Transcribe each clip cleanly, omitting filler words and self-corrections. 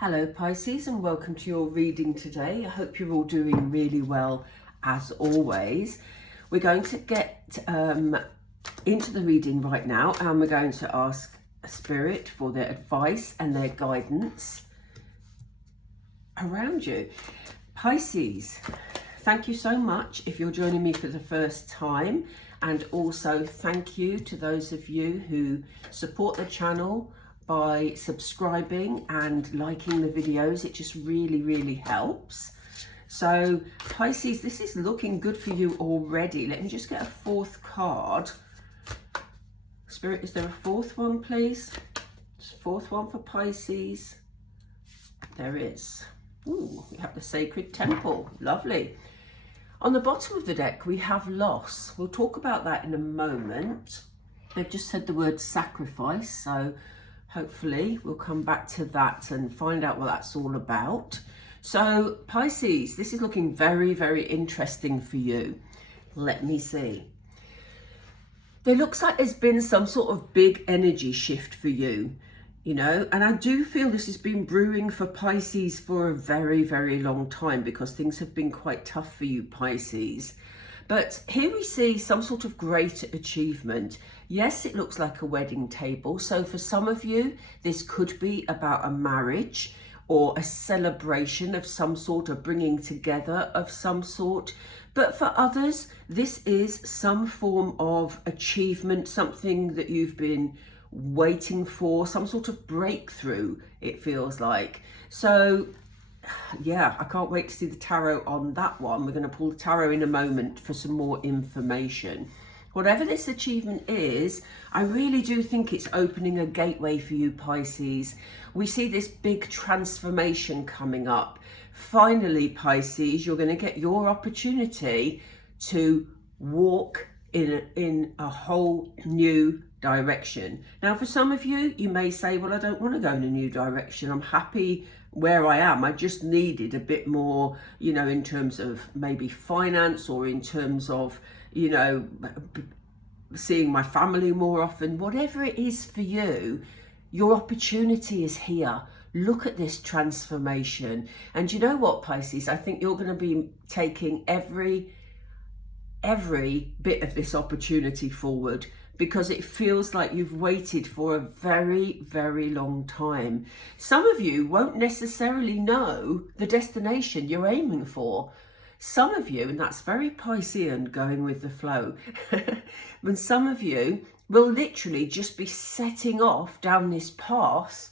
Hello Pisces, and welcome to your reading today. I hope you're all doing really well as always. We're going to get into the reading right now, and we're going to ask Spirit for their advice and their guidance around you. Pisces, thank you so much if you're joining me for the first time, and also thank you to those of you who support the channel by subscribing and liking the videos. It just really helps. So Pisces, this is looking good for you already. Let me just get a fourth card. Spirit, is there a fourth one, please? Fourth one for Pisces. There is. Ooh, we have the Sacred Temple. Lovely. On the bottom of the deck, we have loss. We'll talk about that in a moment. They've just said the word sacrifice, so hopefully we'll come back to that and find out what that's all about. So Pisces, this is looking very interesting for you. Let me see. There looks like there's been some sort of big energy shift for you, you know, and I do feel this has been brewing for Pisces for a very long time, because things have been quite tough for you, Pisces. But here we see some sort of great achievement. Yes, it looks like a wedding table. So for some of you, this could be about a marriage or a celebration of some sort, of bringing together of some sort. But for others, this is some form of achievement, something that you've been waiting for, some sort of breakthrough, it feels like. So yeah, I can't wait to see the tarot on that one. We're going to pull the tarot in a moment for some more information. Whatever this achievement is, I really do think it's opening a gateway for you, Pisces. We see this big transformation coming up. Finally, Pisces, you're going to get your opportunity to walk in a whole new direction. Now, for some of you, you may say, well, I don't want to go in a new direction. I'm happy where I am. I just needed a bit more, you know, in terms of maybe finance, or in terms of, you know, seeing my family more often. Whatever it is for you, your opportunity is here. Look at this transformation. And you know what, Pisces? I think you're going to be taking every bit of this opportunity forward, because it feels like you've waited for a very long time. Some of you won't necessarily know the destination you're aiming for. Some of you, and that's very Piscean, going with the flow, and some of you will literally just be setting off down this path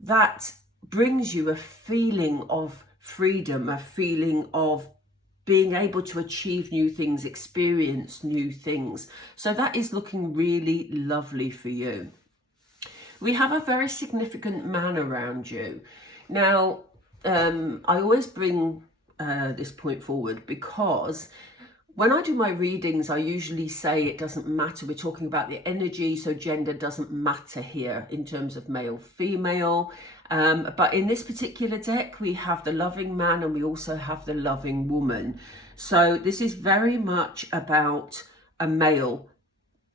that brings you a feeling of freedom, a feeling of being able to achieve new things, experience new things. So that is looking really lovely for you. We have a very significant man around you. Now, I always bring this point forward, because when I do my readings, I usually say it doesn't matter. We're talking about the energy, so gender doesn't matter here in terms of male, female. But in this particular deck, we have the loving man and we also have the loving woman. So this is very much about a male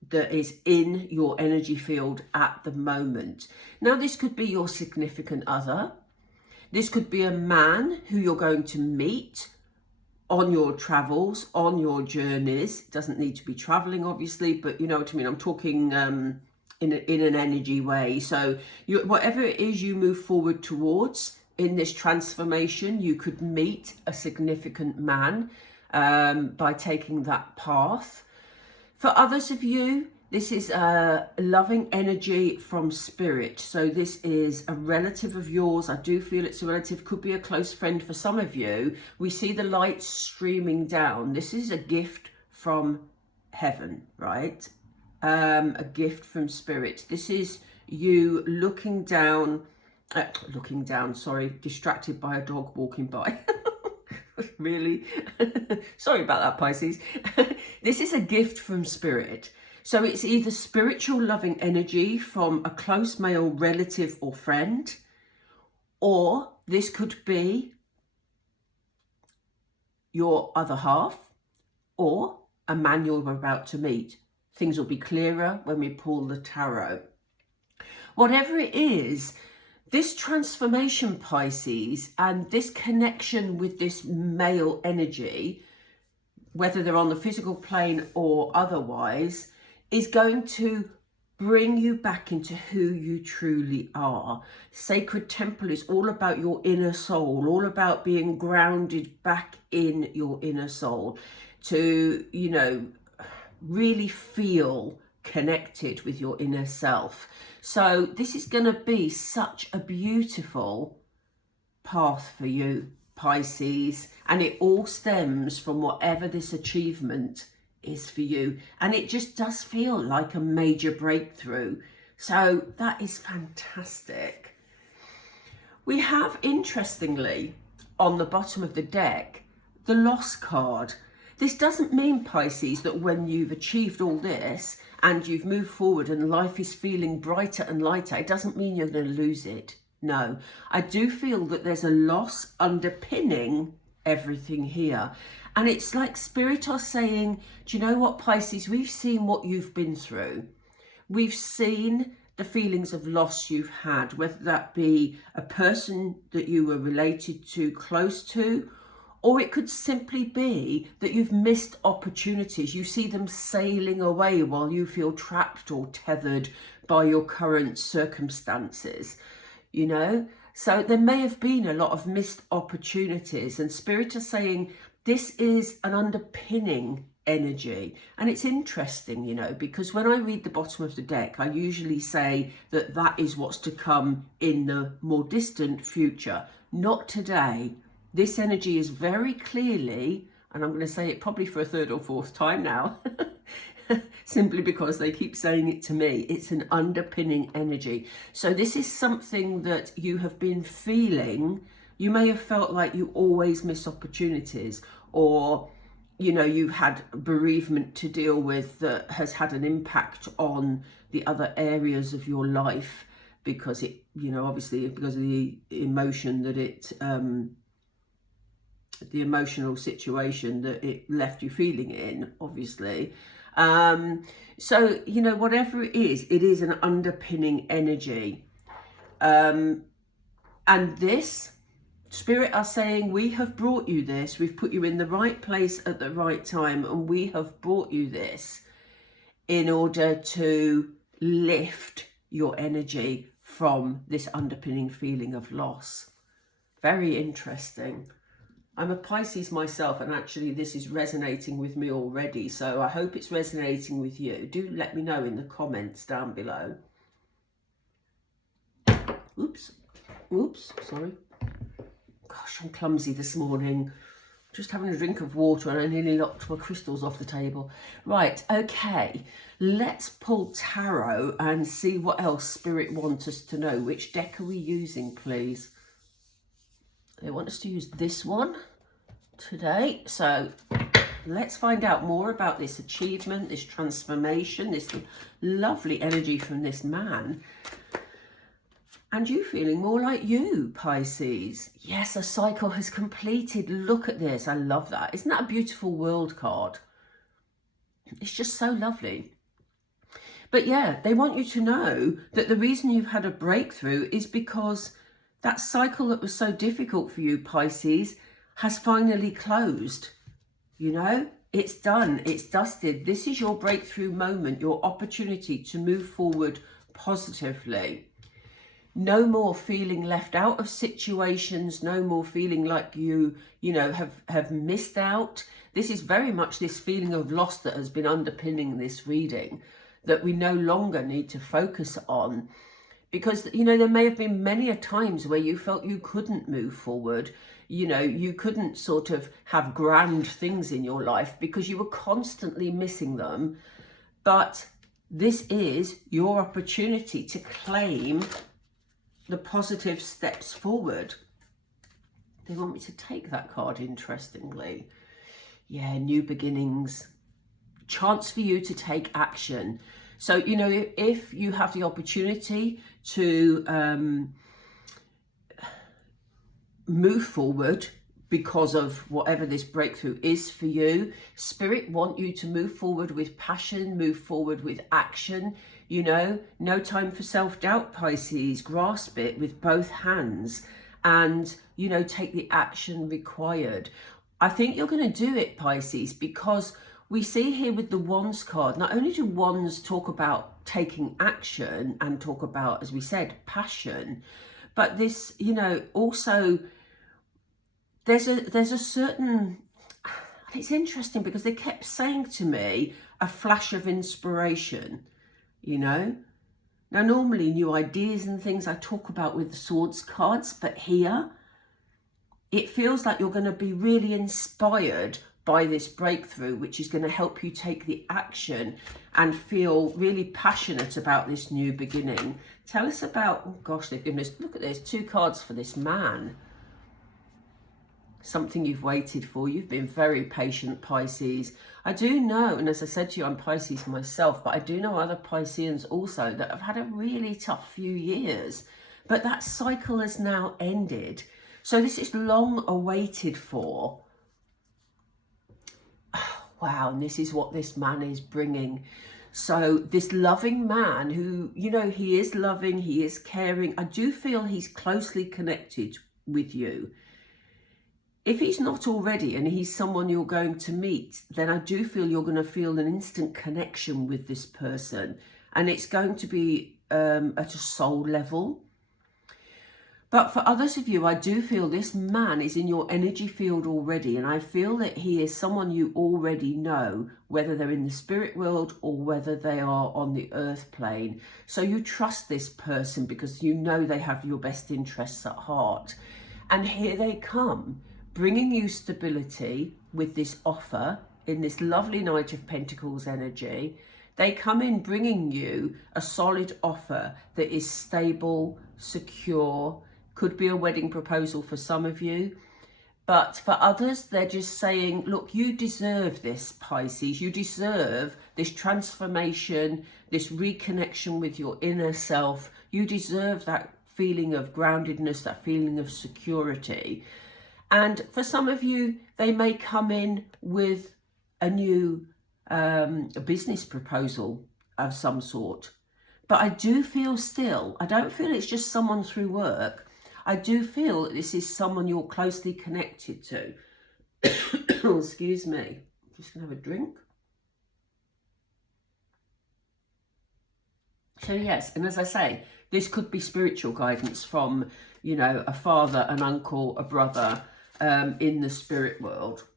that is in your energy field at the moment. Now, this could be your significant other. This could be a man who you're going to meet on your travels, on your journeys. It doesn't need to be traveling, obviously, but you know what I mean. I'm talking in an energy way. So whatever it is you move forward towards in this transformation, you could meet a significant man by taking that path. For others of you, this is a loving energy from Spirit. So this is a relative of yours. I do feel it's a relative, could be a close friend for some of you. We see the light streaming down. This is a gift from heaven, right? A gift from Spirit. This is you looking down, distracted by a dog walking by. Really? Sorry about that, Pisces. This is a gift from Spirit. So it's either spiritual loving energy from a close male relative or friend, or this could be your other half, or a man you're about to meet. Things will be clearer when we pull the tarot. Whatever it is, This transformation, Pisces, and this connection with this male energy, whether they're on the physical plane or otherwise, is going to bring you back into who you truly are. Sacred Temple is all about your inner soul, all about being grounded back in your inner soul to, you know, really feel connected with your inner self. So this is going to be such a beautiful path for you, Pisces, and it all stems from whatever this achievement is for you, and it just does feel like a major breakthrough. So that is fantastic. We have, interestingly, on the bottom of the deck, the Loss card. This doesn't mean, Pisces, that when you've achieved all this and you've moved forward and life is feeling brighter and lighter, it doesn't mean you're going to lose it. No, I do feel that there's a loss underpinning everything here. And it's like Spirit are saying, do you know what, Pisces, we've seen what you've been through. We've seen the feelings of loss you've had, whether that be a person that you were related to, close to, or it could simply be that you've missed opportunities. You see them sailing away while you feel trapped or tethered by your current circumstances, you know? So there may have been a lot of missed opportunities, and Spirit are saying this is an underpinning energy. And it's interesting, you know, because when I read the bottom of the deck, I usually say that that is what's to come in the more distant future, not today. This energy is very clearly, and I'm going to say it probably for a third or fourth time now, simply because they keep saying it to me, it's an underpinning energy. So this is something that you have been feeling. You may have felt like you always miss opportunities, or, you know, you've had bereavement to deal with that has had an impact on the other areas of your life because it, you know, obviously because of the emotion that it, the emotional situation that it left you feeling in, obviously. So, you know, whatever it is an underpinning energy. And this, Spirit are saying, we have brought you this. We've put you in the right place at the right time, and we have brought you this in order to lift your energy from this underpinning feeling of loss. Very interesting. I'm a Pisces myself, and actually this is resonating with me already, so I hope it's resonating with you. Do let me know in the comments down below. Oops, sorry. Gosh, I'm clumsy this morning. Just having a drink of water and I nearly knocked my crystals off the table. Right, okay, let's pull tarot and see what else Spirit wants us to know. Which deck are we using, please? They want us to use this one today. So let's find out more about this achievement, this transformation, this lovely energy from this man. And you feeling more like you, Pisces. Yes, a cycle has completed. Look at this. I love that. Isn't that a beautiful world card? It's just so lovely. But yeah, they want you to know that the reason you've had a breakthrough is because that cycle that was so difficult for you, Pisces, has finally closed. You know, it's done, it's dusted. This is your breakthrough moment, your opportunity to move forward positively. No more feeling left out of situations, no more feeling like you know, have missed out. This is very much this feeling of loss that has been underpinning this reading, that we no longer need to focus on. Because, you know, there may have been many a times where you felt you couldn't move forward. You know, you couldn't sort of have grand things in your life because you were constantly missing them. But this is your opportunity to claim the positive steps forward. They want me to take that card, interestingly. Yeah, new beginnings. Chance for you to take action. So, you know, if you have the opportunity to move forward because of whatever this breakthrough is for you, Spirit want you to move forward with passion, move forward with action, You know, no time for self-doubt, Pisces. Grasp it with both hands and, you know, take the action required. I think you're going to do it, Pisces, because we see here with the Wands card, not only do Wands talk about taking action and talk about, as we said, passion, but this, you know, also there's a certain, it's interesting because they kept saying to me, a flash of inspiration, you know. Now, normally new ideas and things I talk about with the Swords cards, but here it feels like you're going to be really inspired by this breakthrough, which is going to help you take the action and feel really passionate about this new beginning. Tell us about, oh gosh, they've given us, look at this, 2 cards for this man. Something you've waited for. You've been very patient, Pisces. I do know, and as I said to you, I'm Pisces myself, but I do know other Pisceans also that have had a really tough few years. But that cycle has now ended. So this is long awaited for. Wow, and this is what this man is bringing. So this loving man who, you know, he is loving, he is caring. I do feel he's closely connected with you. If he's not already and he's someone you're going to meet, then I do feel you're going to feel an instant connection with this person. And it's going to be at a soul level. But for others of you, I do feel this man is in your energy field already. And I feel that he is someone you already know, whether they're in the spirit world or whether they are on the earth plane. So you trust this person because you know they have your best interests at heart. And here they come, bringing you stability with this offer in this lovely Knight of Pentacles energy. They come in bringing you a solid offer that is stable, secure, could be a wedding proposal for some of you. But for others, they're just saying, look, you deserve this, Pisces. You deserve this transformation, this reconnection with your inner self. You deserve that feeling of groundedness, that feeling of security. And for some of you, they may come in with a new business proposal of some sort. But I do feel still, I don't feel it's just someone through work. I do feel that this is someone you're closely connected to. Oh, excuse me. I'm just going to have a drink. So yes, and as I say, this could be spiritual guidance from, you know, a father, an uncle, a brother, in the spirit world.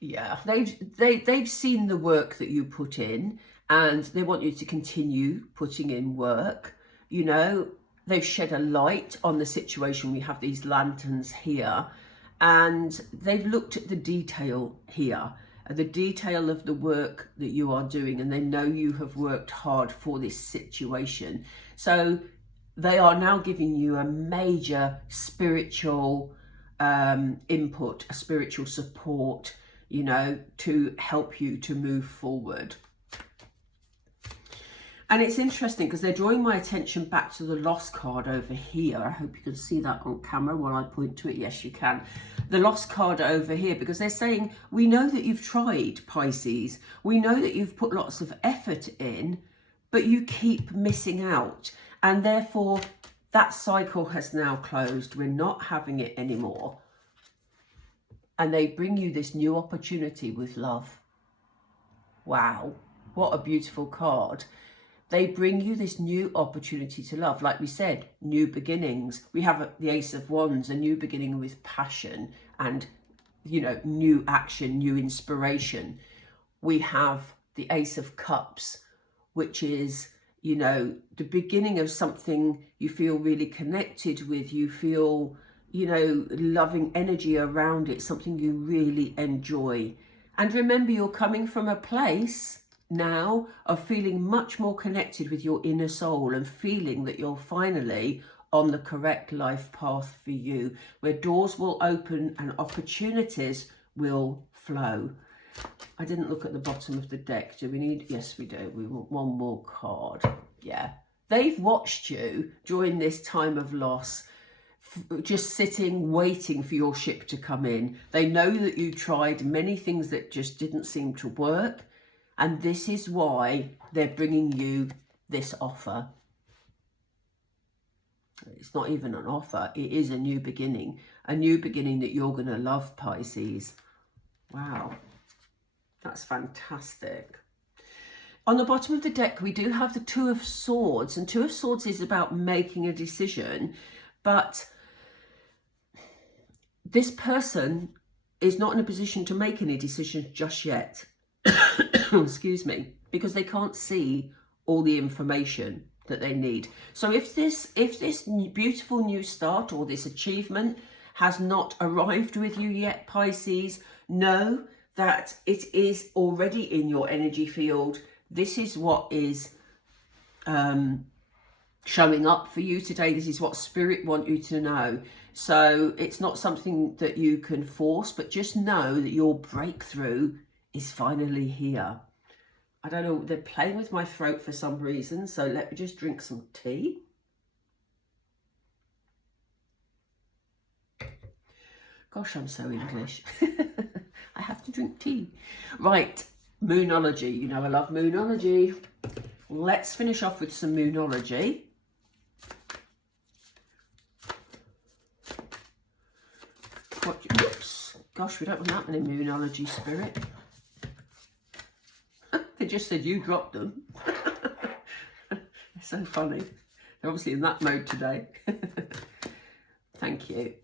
Yeah, they've seen the work that you put in and they want you to continue putting in work. You know, they've shed a light on the situation. We have these lanterns here and they've looked at the detail here, the detail of the work that you are doing, and they know you have worked hard for this situation. So they are now giving you a major spiritual input, a spiritual support, you know, to help you to move forward. And it's interesting because they're drawing my attention back to the Lost card over here. I hope you can see that on camera while I point to it. Yes, you can. The Lost card over here, because they're saying, we know that you've tried, Pisces. We know that you've put lots of effort in, but you keep missing out. And therefore, that cycle has now closed. We're not having it anymore. And they bring you this new opportunity with love. Wow, what a beautiful card. They bring you this new opportunity to love. Like we said, new beginnings. We have the Ace of Wands, a new beginning with passion and, you know, new action, new inspiration. We have the Ace of Cups, which is, you know, the beginning of something you feel really connected with. You feel, you know, loving energy around it, something you really enjoy. And remember, you're coming from a place now of feeling much more connected with your inner soul and feeling that you're finally on the correct life path for you, where doors will open and opportunities will flow. I didn't look at the bottom of the deck. Do we need? Yes, we do. We want one more card. Yeah. They've watched you during this time of loss, just sitting, waiting for your ship to come in. They know that you tried many things that just didn't seem to work. And this is why they're bringing you this offer. It's not even an offer. It is a new beginning that you're going to love, Pisces. Wow. That's fantastic. On the bottom of the deck, we do have the Two of Swords. And Two of Swords is about making a decision. But this person is not in a position to make any decisions just yet. Excuse me. Because they can't see all the information that they need. So if this beautiful new start or this achievement has not arrived with you yet, Pisces, know that it is already in your energy field. This is what is showing up for you today. This is what Spirit want you to know. So it's not something that you can force, but just know that your breakthrough is finally here. I don't know, they're playing with my throat for some reason, so let me just drink some tea. Gosh, I'm so English. I have to drink tea. Right, Moonology. You know I love Moonology. Let's finish off with some Moonology. Oops. Gosh, we don't want that many Moonology, Spirit. They just said you dropped them. It's so funny. They're obviously in that mode today. Thank you.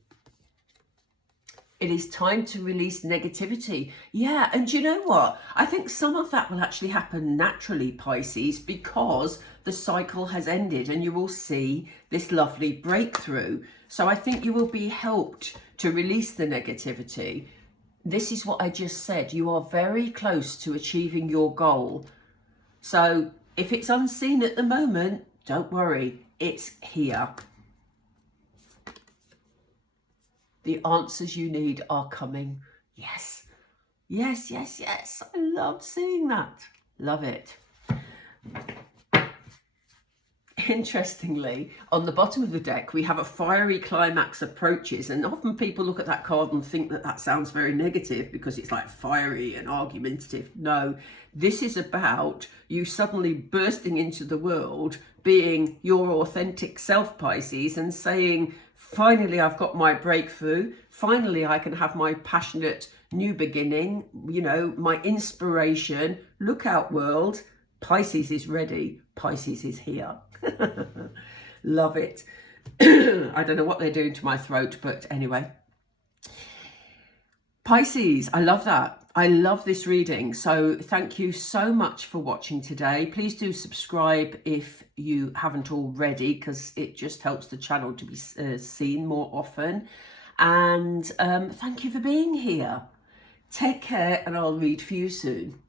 It is time to release negativity. Yeah, and you know what? I think some of that will actually happen naturally, Pisces, because the cycle has ended and you will see this lovely breakthrough. So I think you will be helped to release the negativity. This is what I just said. You are very close to achieving your goal. So if it's unseen at the moment, don't worry, it's here. The answers you need are coming. Yes, yes, yes, yes. I love seeing that. Love it. Interestingly, on the bottom of the deck, we have a fiery climax approaches. And often people look at that card and think that that sounds very negative because it's like fiery and argumentative. No, this is about you suddenly bursting into the world, being your authentic self, Pisces, and saying, finally, I've got my breakthrough. Finally, I can have my passionate new beginning, you know, my inspiration. Look out, world. Pisces is ready. Pisces is here. Love it. I don't know what they're doing to my throat, but anyway. Pisces, I love that. I love this reading. So thank you so much for watching today. Please do subscribe if you haven't already, because it just helps the channel to be seen more often. And thank you for being here. Take care, and I'll read for you soon.